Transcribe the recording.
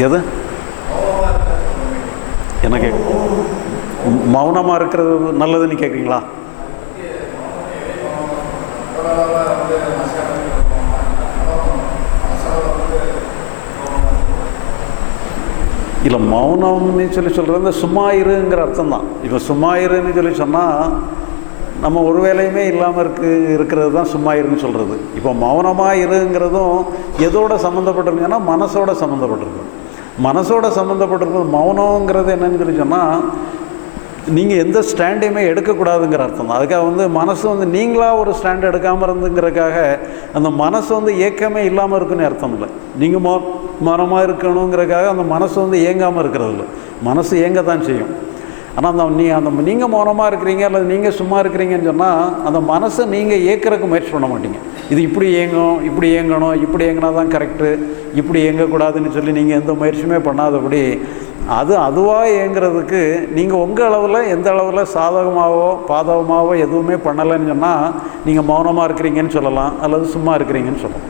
எது? என்ன கேட்க மௌனமாக இருக்கிறது நல்லதுன்னு கேட்குறீங்களா இல்லை மௌனம்னு சொல்லி சொல்கிறது சும்மா இருங்கிற அர்த்தம் தான் இப்போ சும்மா இருன்னு சொல்லி சொன்னால் நம்ம ஒரு வேலையுமே இல்லாமல் இருக்கு இருக்கிறது தான் சும்மா இருன்னு சொல்கிறது இப்போ மௌனமாக இருங்கிறதும் எதோட சம்மந்தப்பட்டிருக்குன்னா மனசோட சம்மந்தப்பட்டிருக்கு மனசோட சம்மந்தப்பட்டிருக்கிறது மௌனங்கிறது என்னன்னு சொல்லி சொன்னால் நீங்கள் எந்த ஸ்டாண்டையுமே எடுக்கக்கூடாதுங்கிற அர்த்தம் தான். அதுக்காக வந்து மனசு வந்து நீங்களாக ஒரு ஸ்டாண்ட் எடுக்காமல் இருந்துங்கிறக்காக அந்த மனசு வந்து ஏக்கமே இல்லாமல் இருக்குன்னு அர்த்தம் இல்லை. நீங்கள் மோ மரமாக இருக்கணுங்கிறதுக்காக அந்த மனசு வந்து ஏங்காமல் இருக்கிறது இல்லை. மனசு ஏங்க தான் செய்யும். ஆனால் அந்த நீ அந்த நீங்கள் மௌனமாக இருக்கிறீங்க அல்லது நீங்கள் சும்மா இருக்கிறீங்கன்னு சொன்னால் அந்த மனசை நீங்கள் ஏற்கிறதுக்கு முயற்சி பண்ண மாட்டீங்க. இது இப்படி இயங்கும் இப்படி இயங்கணும் இப்படி இயங்கினா தான் கரெக்டு இப்படி இயங்கக்கூடாதுன்னு சொல்லி நீங்கள் எந்த முயற்சியுமே பண்ணாதபடி அது அதுவாக இயங்குறதுக்கு நீங்கள் உங்கள் அளவில் எந்த அளவில் சாதகமாகவோ பாதகமாகவோ எதுவுமே பண்ணலைன்னு சொன்னால் நீங்கள் மௌனமாக இருக்கிறீங்கன்னு சொல்லலாம் அல்லது சும்மா இருக்கிறீங்கன்னு சொல்லலாம்.